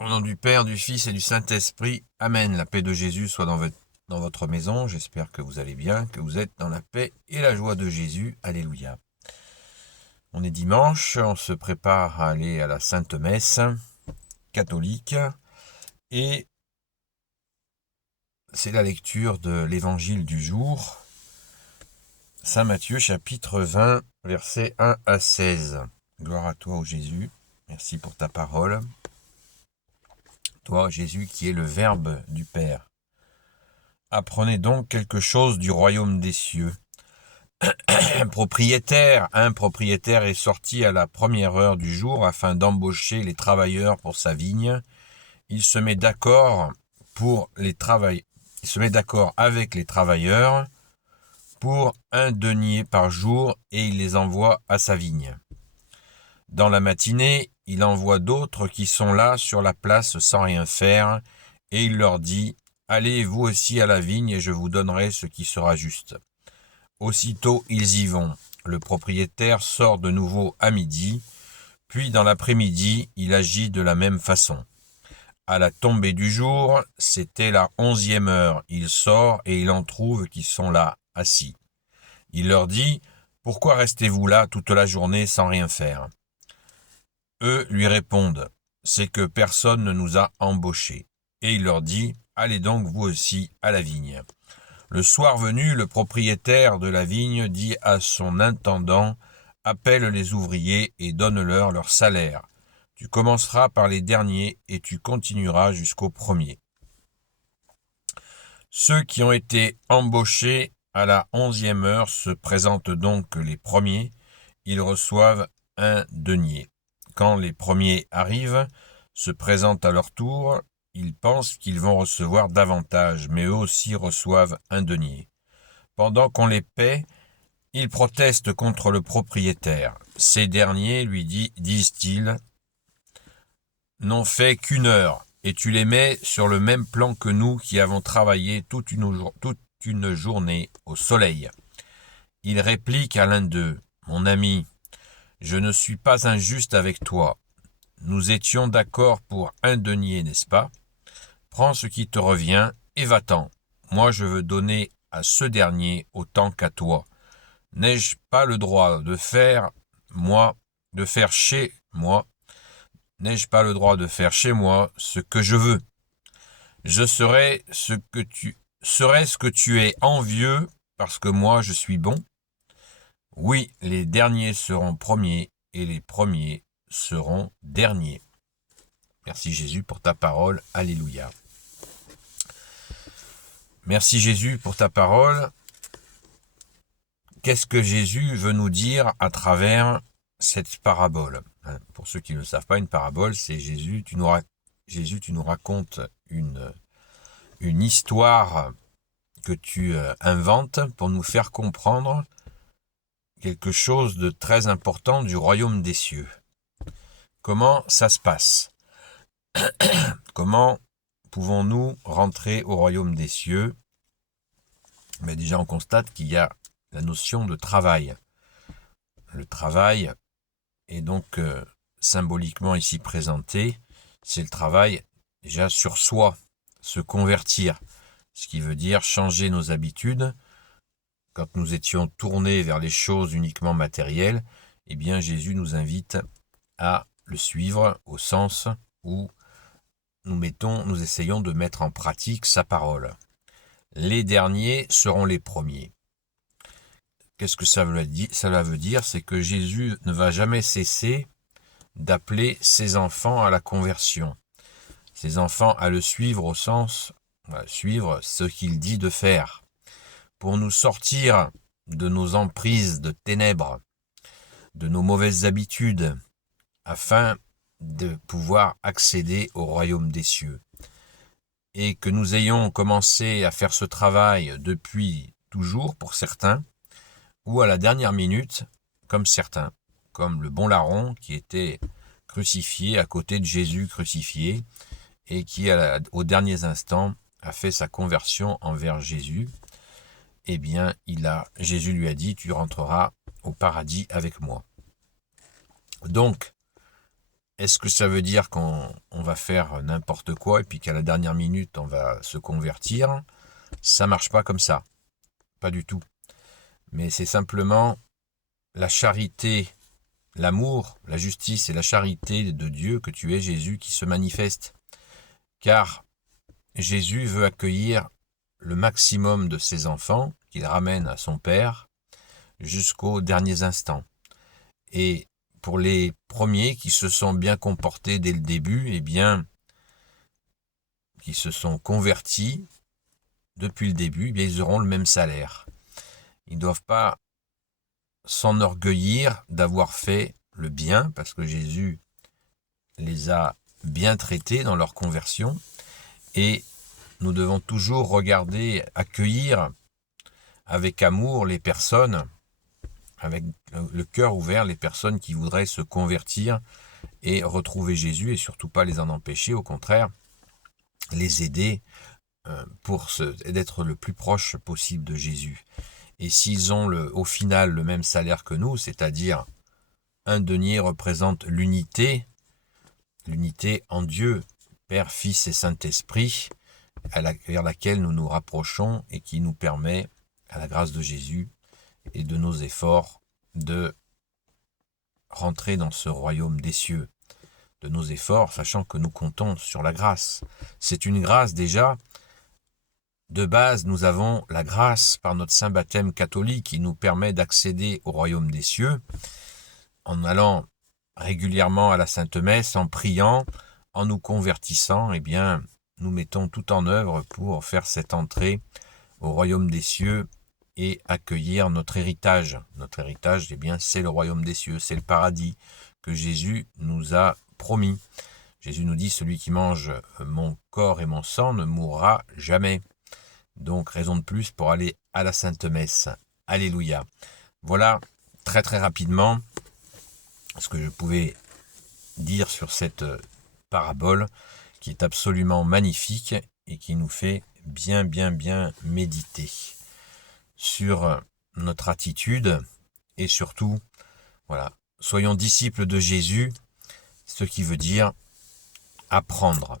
Au nom du Père, du Fils et du Saint-Esprit. Amen. La paix de Jésus soit dans votre maison. J'espère que vous allez bien, que vous êtes dans la paix et la joie de Jésus. Alléluia. On est dimanche, on se prépare à aller à la Sainte Messe catholique et c'est la lecture de l'Évangile du jour. Saint Matthieu chapitre 20, versets 1 à 16. Gloire à toi, ô Jésus. Merci pour ta parole. Toi, Jésus, qui est le Verbe du Père. Apprenez donc quelque chose du royaume des cieux. Un propriétaire est sorti à la première heure du jour afin d'embaucher les travailleurs pour sa vigne. Il se met d'accord avec les travailleurs pour 1 denier par jour et il les envoie à sa vigne. Dans la matinée, il envoie d'autres qui sont là sur la place sans rien faire et il leur dit « Allez vous aussi à la vigne et je vous donnerai ce qui sera juste. » Aussitôt ils y vont. Le propriétaire sort de nouveau à midi, puis dans l'après-midi, il agit de la même façon. À la tombée du jour, c'était la 11e heure. Il sort et il en trouve qui sont là, assis. Il leur dit « Pourquoi restez-vous là toute la journée sans rien faire ?» Eux lui répondent « C'est que personne ne nous a embauchés. » Et il leur dit « Allez donc vous aussi à la vigne. » Le soir venu, le propriétaire de la vigne dit à son intendant « Appelle les ouvriers et donne-leur leur salaire. Tu commenceras par les derniers et tu continueras jusqu'aux premiers. » Ceux qui ont été embauchés à la 11e heure se présentent donc les premiers. Ils reçoivent 1 denier. Quand les premiers arrivent, se présentent à leur tour, ils pensent qu'ils vont recevoir davantage, mais eux aussi reçoivent 1 denier. Pendant qu'on les paie, ils protestent contre le propriétaire. Ces derniers, lui disent-ils, n'ont fait qu'1 heure, et tu les mets sur le même plan que nous qui avons travaillé toute une journée au soleil. Il réplique à l'un d'eux, mon ami, je ne suis pas injuste avec toi. Nous étions d'accord pour 1 denier, n'est-ce pas? Prends ce qui te revient et va-t'en. Moi, je veux donner à ce dernier autant qu'à toi. N'ai-je pas le droit de faire chez moi ce que je veux? Serait-ce que tu es envieux parce que moi je suis bon? Oui, les derniers seront premiers et les premiers seront derniers. Merci Jésus pour ta parole. Alléluia. Merci Jésus pour ta parole. Qu'est-ce que Jésus veut nous dire à travers cette parabole? Pour ceux qui ne le savent pas, une parabole, c'est Jésus, tu nous racontes une histoire que tu inventes pour nous faire comprendre quelque chose de très important du royaume des cieux. Comment ça se passe? Comment pouvons-nous rentrer au royaume des cieux? Mais déjà, on constate qu'il y a la notion de travail. Le travail est donc symboliquement ici présenté. C'est le travail déjà sur soi, se convertir, ce qui veut dire changer nos habitudes. Quand nous étions tournés vers les choses uniquement matérielles, eh bien Jésus nous invite à le suivre au sens où nous essayons de mettre en pratique sa parole. Les derniers seront les premiers. Qu'est-ce que ça veut dire? Cela veut dire, c'est que Jésus ne va jamais cesser d'appeler ses enfants à la conversion. Ses enfants à le suivre au sens, suivre ce qu'il dit de faire. Pour nous sortir de nos emprises de ténèbres, de nos mauvaises habitudes, afin de pouvoir accéder au royaume des cieux. Et que nous ayons commencé à faire ce travail depuis toujours pour certains, ou à la dernière minute, comme certains, comme le bon larron qui était crucifié à côté de Jésus crucifié, et qui, aux derniers instants, a fait sa conversion envers Jésus. Eh bien, Jésus lui a dit, tu rentreras au paradis avec moi. Donc, Est-ce que ça veut dire qu'on va faire n'importe quoi et puis qu'à la dernière minute, on va se convertir? Ça marche pas comme ça. Pas du tout. Mais c'est simplement la charité, l'amour, la justice et la charité de Dieu que tu es, Jésus, qui se manifeste. Car Jésus veut accueillir le maximum de ses enfants qu'il ramène à son Père jusqu'aux derniers instants. Et pour les premiers qui se sont bien comportés dès le début, eh bien, qui se sont convertis depuis le début, eh bien, ils auront le même salaire. Ils ne doivent pas s'enorgueillir d'avoir fait le bien, parce que Jésus les a bien traités dans leur conversion, et nous devons toujours regarder, accueillir avec amour les personnes, avec le cœur ouvert, les personnes qui voudraient se convertir et retrouver Jésus, et surtout pas les en empêcher, au contraire, les aider pour d'être le plus proche possible de Jésus. Et s'ils ont au final le même salaire que nous, c'est-à-dire un denier représente l'unité en Dieu, Père, Fils et Saint-Esprit, vers laquelle nous nous rapprochons et qui nous permet, à la grâce de Jésus et de nos efforts, de rentrer dans ce royaume des cieux. De nos efforts, sachant que nous comptons sur la grâce. C'est une grâce déjà. De base, nous avons la grâce par notre saint baptême catholique qui nous permet d'accéder au royaume des cieux en allant régulièrement à la Sainte Messe, en priant, en nous convertissant. Eh bien, nous mettons tout en œuvre pour faire cette entrée au royaume des cieux et accueillir notre héritage. Notre héritage, eh bien, c'est le royaume des cieux, c'est le paradis que Jésus nous a promis. Jésus nous dit, celui qui mange mon corps et mon sang ne mourra jamais. Donc, raison de plus pour aller à la Sainte Messe. Alléluia. Voilà, très très rapidement, ce que je pouvais dire sur cette parabole qui est absolument magnifique et qui nous fait bien méditer sur notre attitude et surtout, voilà, soyons disciples de Jésus, ce qui veut dire apprendre.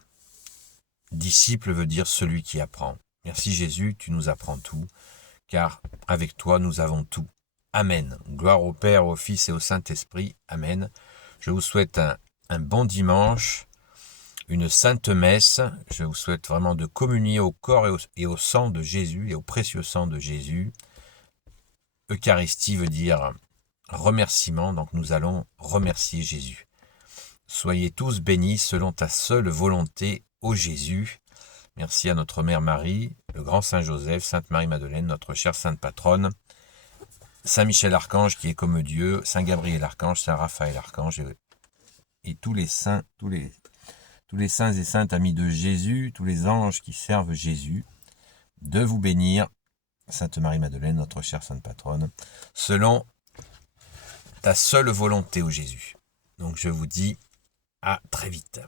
Disciple veut dire celui qui apprend. Merci Jésus, tu nous apprends tout, car avec toi nous avons tout. Amen. Gloire au Père, au Fils et au Saint-Esprit. Amen. Je vous souhaite un bon dimanche, une sainte messe. Je vous souhaite vraiment de communier au corps et au sang de Jésus et au précieux sang de Jésus. Eucharistie veut dire remerciement, donc nous allons remercier Jésus. Soyez tous bénis selon ta seule volonté, ô Jésus. Merci à notre Mère Marie, le grand Saint Joseph, Sainte Marie-Madeleine, notre chère Sainte Patronne, Saint Michel Archange qui est comme Dieu, Saint Gabriel Archange, Saint Raphaël Archange et tous les saints, tous les saints et saintes amis de Jésus, tous les anges qui servent Jésus, de vous bénir, Sainte Marie-Madeleine, notre chère Sainte Patronne, selon ta seule volonté, ô Jésus. Donc je vous dis à très vite.